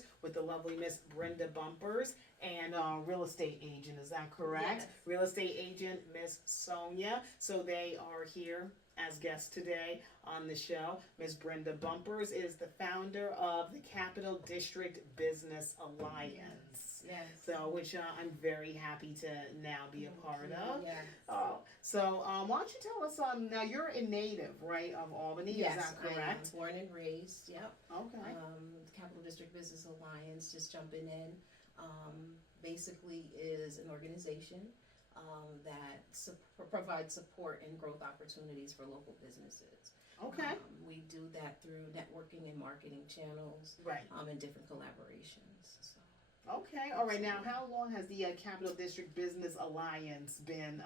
Bumpers with the lovely Miss Brenda Bumpers and real estate agent. Is that correct? Yes. Real estate agent Miss Sonya. So they are here as guests today on the show. Miss Brenda Bumpers is the founder of the Capital District Business Alliance. Yes. So, which I'm very happy to now be a part of. Yes. So, why don't you tell us? Now you're a native, right, of Albany? Yes, Is that correct? I am born and raised. Yep. Okay. The Capital District Business Alliance, just jumping in, basically is an organization that provides support and growth opportunities for local businesses. Okay. We do that through networking and marketing channels, Right. And different collaborations. So. Okay. All right. Now, how long has the Capital District Business Alliance been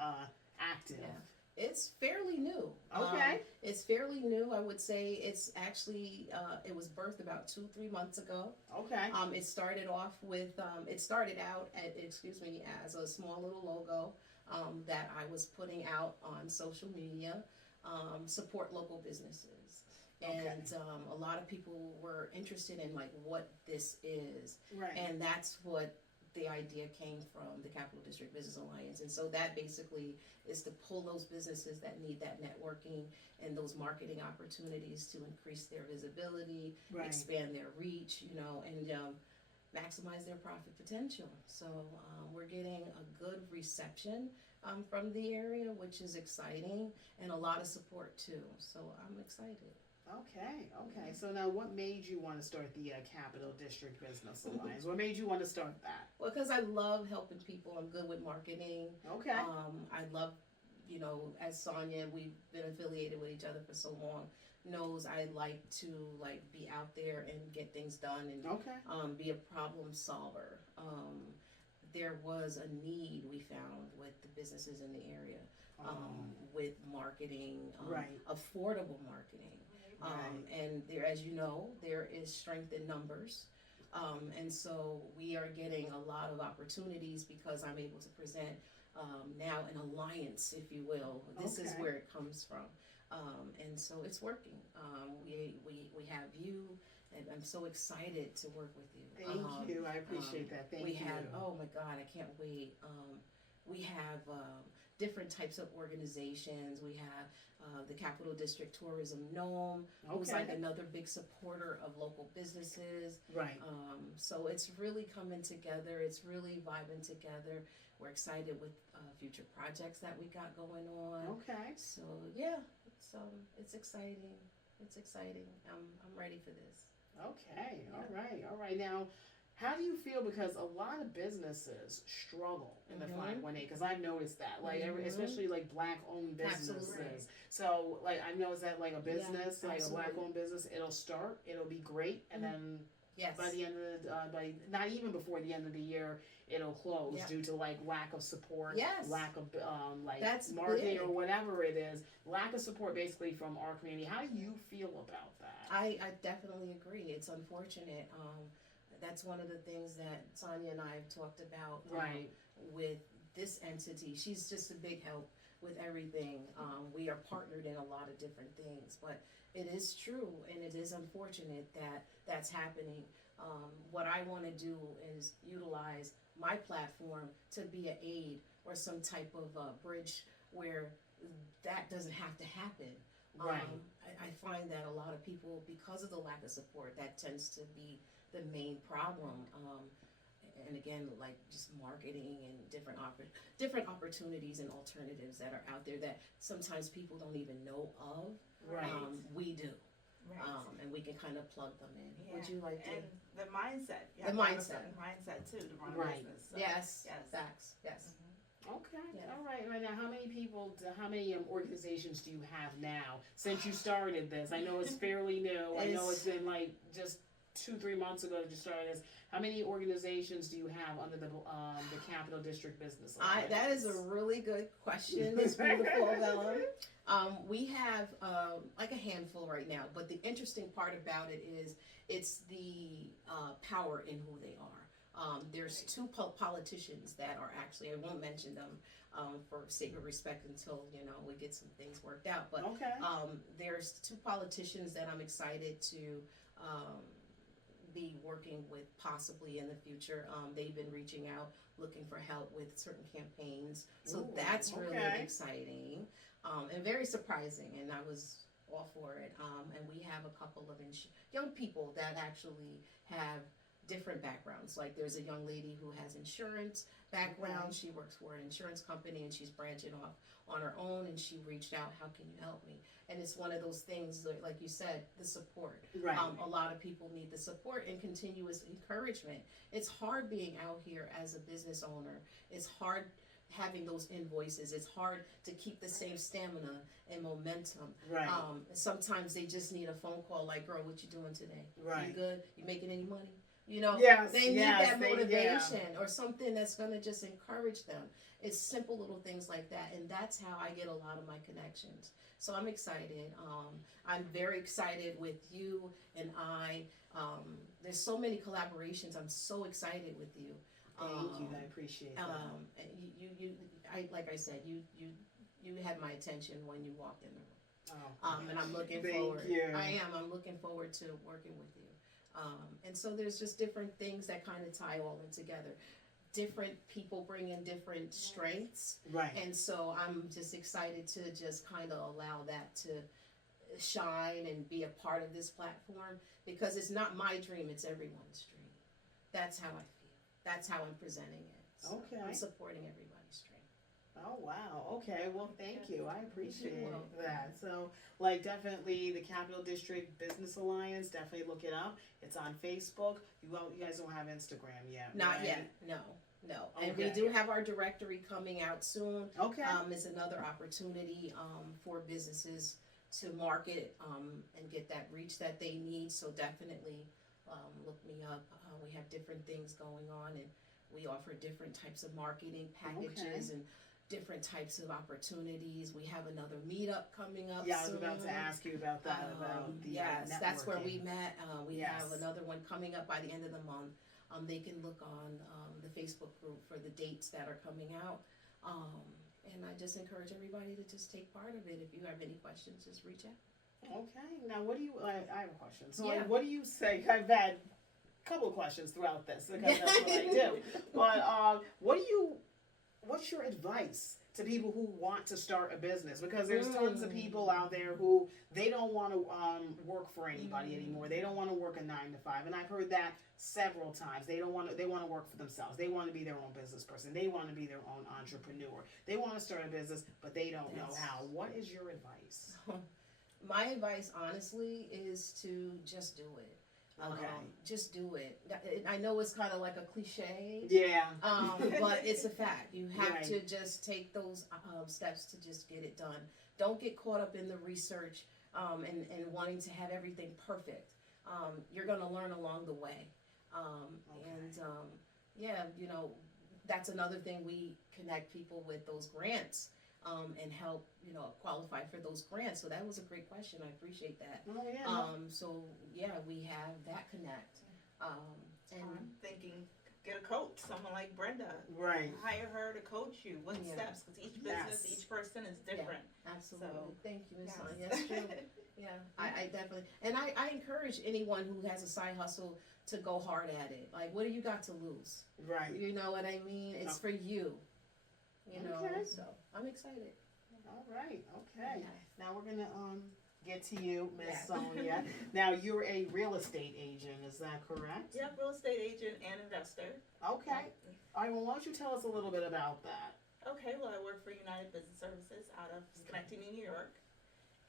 active? Yeah. It's fairly new. Okay. It's fairly new. I would say it's actually it was birthed about 2-3 months ago. Okay. It started off with it started out as a small little logo that I was putting out on social media, support local businesses. Okay. And a lot of people were interested in like what this is, Right. and that's what the idea came from, the Capital District Business Alliance. And so that basically is to pull those businesses that need that networking and those marketing opportunities to increase their visibility, Right. expand their reach, and maximize their profit potential. So we're getting a good reception from the area, which is exciting, and a lot of support too. So I'm excited. Okay. So now, what made you want to start the Capital District Business Alliance? What made you want to start that? Well, because I love helping people. I'm good with marketing. Okay. I love, as Sonya, we've been affiliated with each other for so long, knows I like to be out there and get things done and Okay. be a problem solver. There was a need we found with the businesses in the area with marketing, Right. affordable marketing. Right. And there, as you know, there is strength in numbers. And so we are getting a lot of opportunities because I'm able to present now an alliance, if you will. This is Okay. where it comes from. And so it's working. We have you, and I'm so excited to work with you. Thank you. I appreciate that. Thank you. Oh my God, I can't wait. We have different types of organizations. We have the Capital District Tourism Gnome, who's Okay. like another big supporter of local businesses. Right. So it's really coming together. It's really vibing together. We're excited with future projects that we got going on. Okay. So yeah, it's exciting. It's exciting. I'm ready for this. Okay. All right. Now, how do you feel? Because a lot of businesses struggle in the 518. Because I've noticed that, especially Black-owned businesses. Absolutely. So, I've noticed that, a business, Yeah, a absolutely. Black-owned business, it'll start, it'll be great, and then Yes. by the end of by not even before the end of the year, it'll close Yeah. due to lack of support, Yes. lack of That's marketing big. or whatever it is, lack of support basically from our community. How do you feel about that? I definitely agree. It's unfortunate. That's one of the things that Sonya and I have talked about Right. with this entity. She's just a big help with everything. We are partnered in a lot of different things, but it is true and it is unfortunate that that's happening. What I want to do is utilize my platform to be an aid or some type of bridge where that doesn't have to happen. Right. I find that a lot of people, because of the lack of support, that tends to be the main problem. And again, just marketing and different opportunities and alternatives that are out there that sometimes people don't even know of. Right. We do. Right. And we can kind of plug them in. Yeah. Would you like to? And the mindset. You The have to have a mindset. certain mindset too to run a Right. business. So, Yes. Yes. Facts. Yes. Okay. Yes. All right. Right now, how many organizations do you have now since you started this? I know it's fairly new. I know it's been just 2-3 months ago that you started this. How many organizations do you have under the Capital District Business Alliance? That is a really good question, Ms. Beautiful Bella. We have a handful right now, but the interesting part about it is it's the power in who they are. There's two politicians that are actually, I won't mention them for sake of respect until we get some things worked out. But Okay. there's two politicians that I'm excited to be working with possibly in the future. They've been reaching out, looking for help with certain campaigns. So Ooh, that's really okay. exciting and very surprising. And I was all for it. And we have a couple of young people that actually have different backgrounds. Like there's a young lady who has insurance background. Okay. She works for an insurance company and she's branching off on her own, and she reached out, how can you help me? And it's one of those things, like you said, the support. Right. A lot of people need the support and continuous encouragement. It's hard being out here as a business owner. It's hard having those invoices. It's hard to keep the same stamina and momentum. Right. Sometimes they just need a phone call like, girl, what you doing today? Right. You good? You making any money? You know, Yes, they need yes, that they- motivation or something that's going to just encourage them. It's simple little things like that, and that's how I get a lot of my connections. So I'm excited. I'm very excited with you and I. There's so many collaborations. I'm so excited with you. Thank you. I appreciate that. And like I said, you had my attention when you walked in the room. Oh, And I'm looking thank forward. you. I'm looking forward to working with you. And so there's just different things that kind of tie all in together. Different people bring in different strengths. Right. And so I'm just excited to just kind of allow that to shine and be a part of this platform, because it's not my dream, it's everyone's dream. That's how I feel. That's how I'm presenting it. So Okay. I'm supporting everybody's dream. Oh wow. Okay. Well, thank you. I appreciate You're welcome. that. So, like, definitely the Capital District Business Alliance. Definitely look it up. It's on Facebook. You guys don't have Instagram yet. Not right? yet. No. And we Okay. do have our directory coming out soon. Okay. It's another opportunity for businesses to market and get that reach that they need. So definitely look me up. We have different things going on, and we offer different types of marketing packages and different types of opportunities. We have another meetup coming up Yeah, I was soon. about to ask you about that. About the yes, that's where we networking. met. We Yes. have another one coming up by the end of the month. They can look on the Facebook group for the dates that are coming out. And I just encourage everybody to just take part of it. If you have any questions, just reach out. Okay. Now, what do you? I have a question. So, Yeah. like, what do you say? I've had a couple of questions throughout this because that's what I do. But what's your advice to people who want to start a business? Because there's tons of people out there who they don't want to work for anybody anymore. They don't want to work a 9 to 5, and I've heard that several times. They don't want to. They want to work for themselves. They want to be their own business person. They want to be their own entrepreneur. They want to start a business, but they don't know how. What is your advice? My advice, honestly, is to just do it. Okay. Just do it. I know it's kind of like a cliche. Yeah. But it's a fact. You have Right. to just take those steps to just get it done. Don't get caught up in the research and wanting to have everything perfect. You're going to learn along the way. And yeah, that's another thing. We connect people with those grants and help, qualify for those grants. So that was a great question. I appreciate that. Oh yeah. So yeah, we have that connect. And I'm thinking, get a coach, someone like Brenda. Right. Hire her to coach you. What Yeah. steps? Because each business, Yes. each person is different. absolutely. So, Thank you, Ms. yes. Sonya. That's true. Yeah, I definitely, and I encourage anyone who has a side hustle to go hard at it. Like, what do you got to lose? Right. You know what I mean? It's for you. Okay. So I'm excited. All right. Okay. Yeah. Now we're gonna get to you, Miss Yeah. Sonya. Now you're a real estate agent, is that correct? Yep, real estate agent and investor. Okay. All right. Well, why don't you tell us a little bit about that? Okay, well, I work for United Business Services out of Schenectady, New York.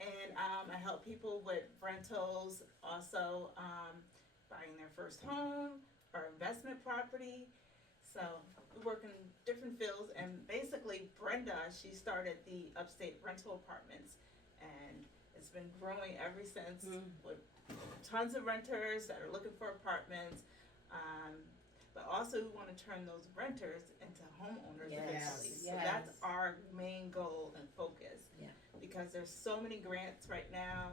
And I help people with rentals, also buying their first home or investment property. So we work in different fields. And basically, Brenda, she started the upstate rental apartments. And it's been growing ever since with tons of renters that are looking for apartments. But also we want to turn those renters into homeowners Yes. eventually. So Yes. that's our main goal and focus. Yeah. Because there's so many grants right now,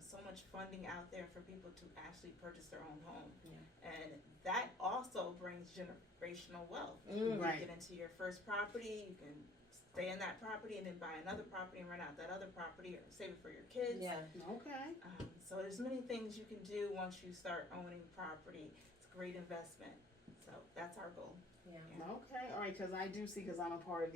so much funding out there for people to actually purchase their own home. Yeah. And that also brings generational wealth. Mm. Right. You get into your first property, you can stay in that property and then buy another property and rent out that other property, or save it for your kids. Yeah. Okay. So there's many things you can do once you start owning property. It's a great investment. So that's our goal. Yeah. Okay. All right. Because I do see, because I'm a part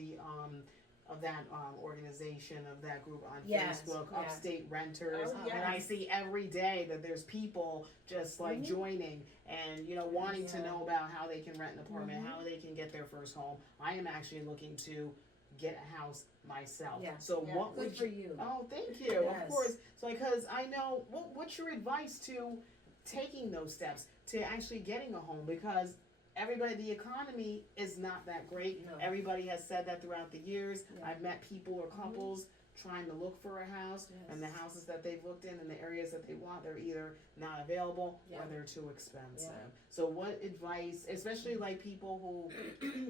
of that organization, of that group on Yes, Facebook, yeah. Upstate Renters, Oh, and I yes. see every day that there's people just like joining and wanting to Yeah. know about how they can rent an apartment, Mhm. how they can get their first home. I am actually looking to get a house myself. Yeah. So Yeah. what Good would for you? you. Oh, thank you. Of Yes. course. So because I know what's your advice to taking those steps to actually getting a home, because everybody, the economy is not that great. No. Everybody has said that throughout the years. Yeah. I've met people or couples trying to look for a house, and the Yes. houses that they've looked in the areas that they want, they're either not available Yeah. or they're too expensive. Yeah. So what advice, especially like people who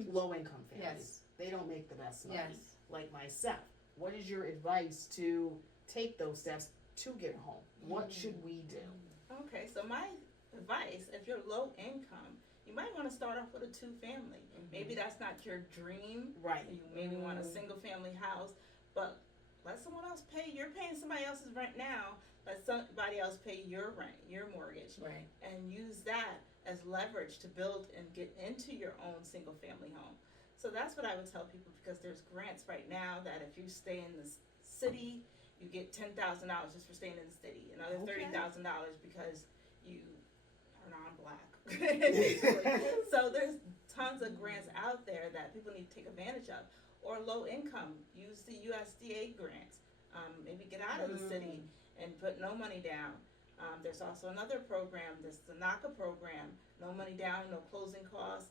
low income families, Yes. they don't make the best money, Yes. like myself. What is your advice to take those steps to get home? What should we do? Okay, so my advice, if you're low income, you might want to start off with a 2-family. Maybe that's not your dream. Right. You maybe want a single family house, but let someone else pay. You're paying somebody else's rent now. Let somebody else pay your rent, your mortgage, Right. and use that as leverage to build and get into your own single family home. So that's what I would tell people, because there's grants right now that if you stay in the city, you get $10,000 just for staying in the city. Another Okay. $30,000 because you are non-black. So there's tons of grants out there that people need to take advantage of. Or low income, use the USDA grants. Maybe get out of the city and put no money down. There's also another program, this the NACA program, no money down, no closing costs.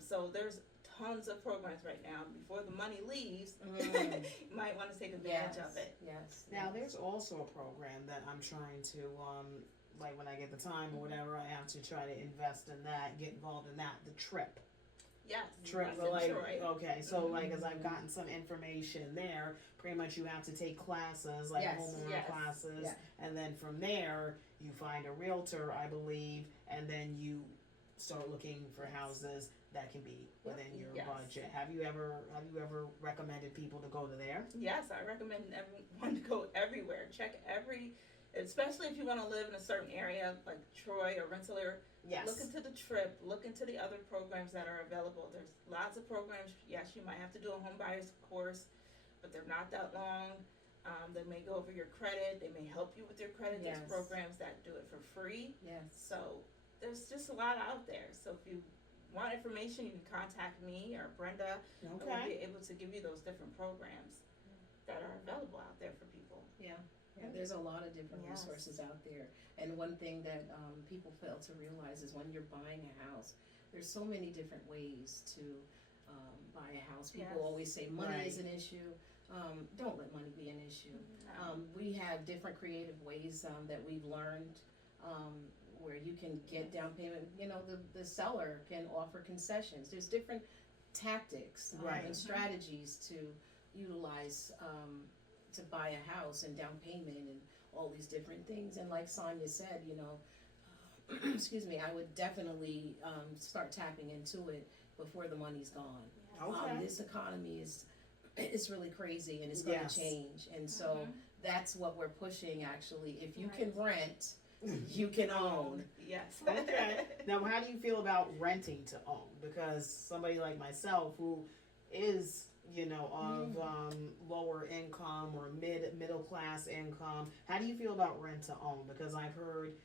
So there's tons of programs right now. Before the money leaves, you might want to take advantage of it. Yes. Now, yes. there's also a program that I'm trying to, like when I get the time or whatever, I have to try to invest in that, get involved in that, the TRIP. Yes, Trip, that's in like, Troy. okay, so like, as I've gotten some information there, pretty much you have to take classes, like Yes, homeowner yes, classes, yeah. and then from there, you find a realtor, I believe, and then you start looking for houses that can be within your Yes. budget. Have you ever recommended people to go to there? Yes, I recommend everyone to go everywhere. Check especially if you want to live in a certain area like Troy or Rensselaer. Yes. Look into the TRIP. Look into the other programs that are available. There's lots of programs. Yes, you might have to do a home buyer's course, but they're not that long. They may go over your credit. They may help you with your credit. Yes. There's programs that do it for free. Yes. So there's just a lot out there. So if you want information, you can contact me or Brenda. And we'll Okay. be able to give you those different programs that are available out there for people. Yeah, there's a lot of different Yes. resources out there. And one thing that people fail to realize is when you're buying a house, there's so many different ways to buy a house. People Yes. always say money Right. is an issue. Don't let money be an issue. We have different creative ways that we've learned where you can get down payment. You know, the seller can offer concessions. There's different tactics Right. and strategies to utilize to buy a house and down payment and all these different things. And like Sonya said, you know, excuse me, I would definitely start tapping into it before the money's gone. Okay. This economy is really crazy and it's going to Yes. change. And so that's what we're pushing actually. If you Right. can rent, you can own. Yes. Okay. Now, how do you feel about renting to own? Because somebody like myself who is, of lower income or middle class income, how do you feel about rent to own? Because I've heard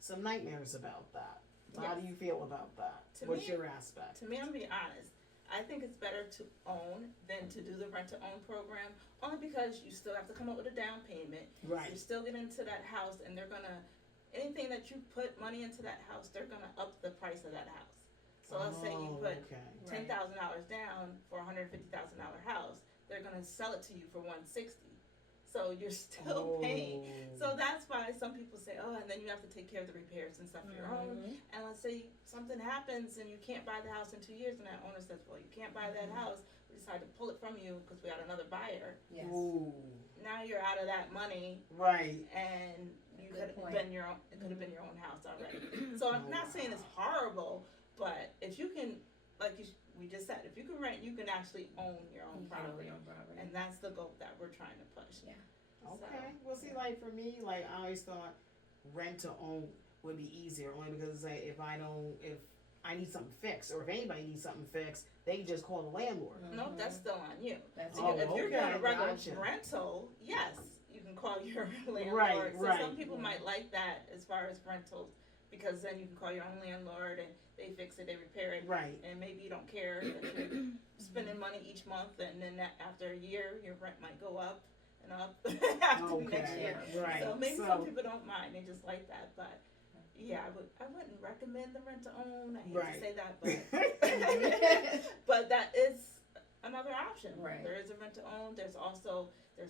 some nightmares about that. How do Yes. you feel about that? To What's me- your aspect? To me, I'm gonna be honest. I think it's better to own than to do the rent to own program, only because you still have to come up with a down payment. You Right. still get into that house, and they're gonna anything that you put money into that house, they're gonna up the price of that house. So let's say you put okay. $10,000 down for a $150,000 house, they're gonna sell it to you for $160. So you're still paying. So that's why some people say, oh, and then you have to take care of the repairs and stuff of your own. Mhm. And let's say something happens and you can't buy the house in 2 years, and that owner says, well, you can't buy that house. We decided to pull it from you because we got another buyer. Yes. Ooh. Now you're out of that money, Right. and you Good could have point. been it could have been your own house already. So I'm not saying it's horrible, but if you can, like we you just said, if you can rent, you can actually own your own property. Property. And that's the goal that we're trying to push. Yeah. Okay. Well, see, like for me, like I always thought rent to own would be easier, only because it's like if I need something fixed, or if anybody needs something fixed, they can just call the landlord. No, that's still on you. That's Oh, If you're okay, doing a regular gotcha. rental, yes, you can call your landlord. Right, So right. some people might like that as far as rentals, because then you can call your own landlord and they fix it, they repair it, Right. and maybe you don't care that you're spending money each month, and then after a year, your rent might go up and up after the next Okay. year. Right. So maybe some people don't mind, they just like that, but yeah, I wouldn't recommend the rent to own. I hate Right. to say that, but but that is another option. Right. There is a rent to own. There's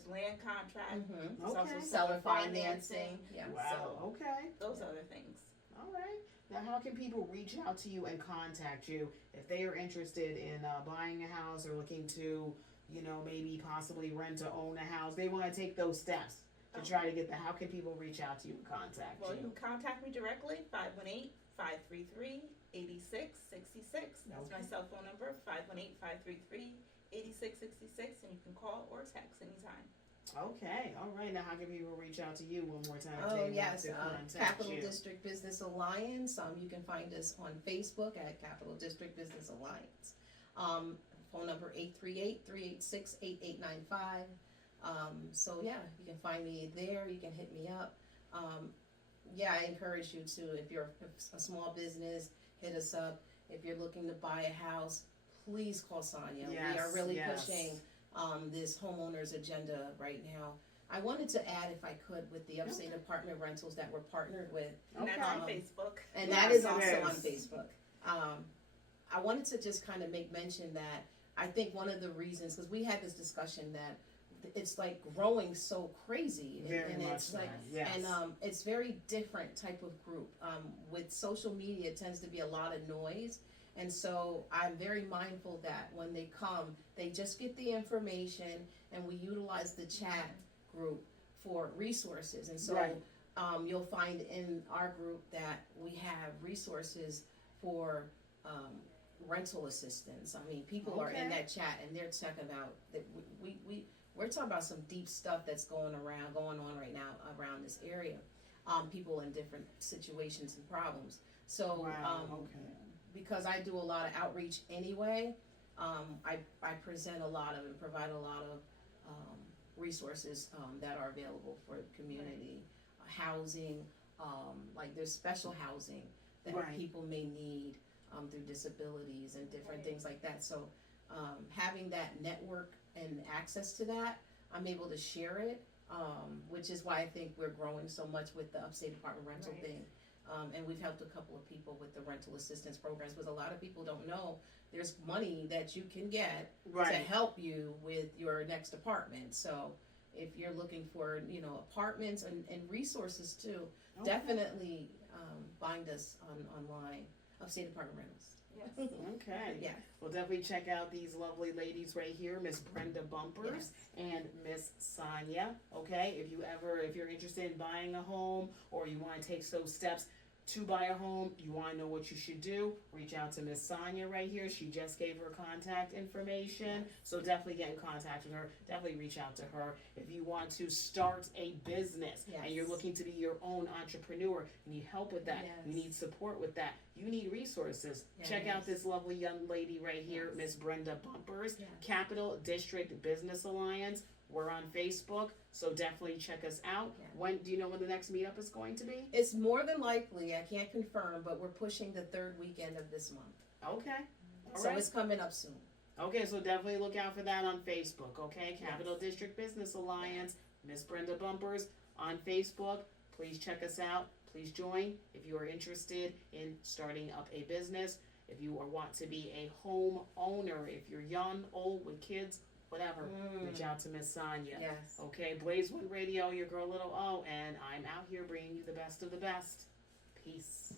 land contract. Mm-hmm. There's also Okay. Seller financing. Yeah. Wow. Okay. Those other things. All right. Now, how can people reach out to you and contact you if they are interested in buying a house or looking to, maybe possibly rent to own a house? They want to take those steps to try to get the. How can people reach out to you and contact Well, you you? can contact me directly, 518-533-8666. That's my Okay. cell phone number, 518-533-8666, and you can call or text anytime. Okay. All right. Now, how can people reach out to you one more time? if Oh, they yes, want to contact Capital you? District Business Alliance. You can find us on Facebook at Capital District Business Alliance. Phone number 838-386-8895. So yeah, you can find me there. You can hit me up. I encourage you to, if you're a small business, hit us up. If you're looking to buy a house, please call Sonya. We are really pushing this homeowners agenda right now. I wanted to add, if I could, with the Upstate Apartment Rentals that we're partnered with, And that's on Facebook. and that Yes, is it also is. on Facebook. I wanted to just kind of make mention that I think one of the reasons, because we had this discussion that it's like growing so crazy, Very and much it's so. like, Yes. and it's very different type of group. With social media, it tends to be a lot of noise, and so I'm very mindful that when they come, they just get the information, and we utilize the chat group for resources, and so. Right. You'll find in our group that we have resources for rental assistance. I mean, people are in Okay. that chat and they're talking about that. We're talking about some deep stuff that's going on right now around this area. People in different situations and problems. So, Wow. Okay. because I do a lot of outreach anyway, I present a lot of and provide a lot of resources that are available for the community. Housing, like there's special housing that Right. people may need through disabilities and different things like that. So having that network and access to that, I'm able to share it, which is why I think we're growing so much with the Upstate Apartment Rental Right. thing. And we've helped a couple of people with the rental assistance programs, because a lot of people don't know there's money that you can get to Right. help you with your next apartment. So if you're looking for, apartments and resources too, Okay. definitely find us online, Upstate Apartment Rentals. Yes. Okay. Yeah. Well, definitely check out these lovely ladies right here, Miss Brenda Bumpers Yes. and Miss Sonya. Okay, if you're interested in buying a home, or you want to take those steps to buy a home, you want to know what you should do, reach out to Miss Sonya right here. She just gave her contact information, so definitely get in contact with her. Definitely reach out to her. If you want to start a business and you're Yes. looking to be your own entrepreneur, you need help with that, you Yes. need support with that, you need resources, check out Yes. this lovely young lady right here, Yes. Miss Brenda Bumpers. Yes. Capital District Business Alliance. We're on Facebook, so definitely check us out. Yeah. When do you know when the next meetup is going to be? It's more than likely, I can't confirm, but we're pushing the third weekend of this month. Okay. All So right. it's coming up soon. Okay, so definitely look out for that on Facebook, okay? Capital District Business Alliance, Miss Brenda Bumpers on Facebook. Please check us out. Please join if you are interested in starting up a business. If you want to be a home owner, if you're young, old, with kids, whatever, reach out to Miss Sonya. Yes. Okay, Blaze One Radio, your girl Little O, and I'm out here bringing you the best of the best. Peace.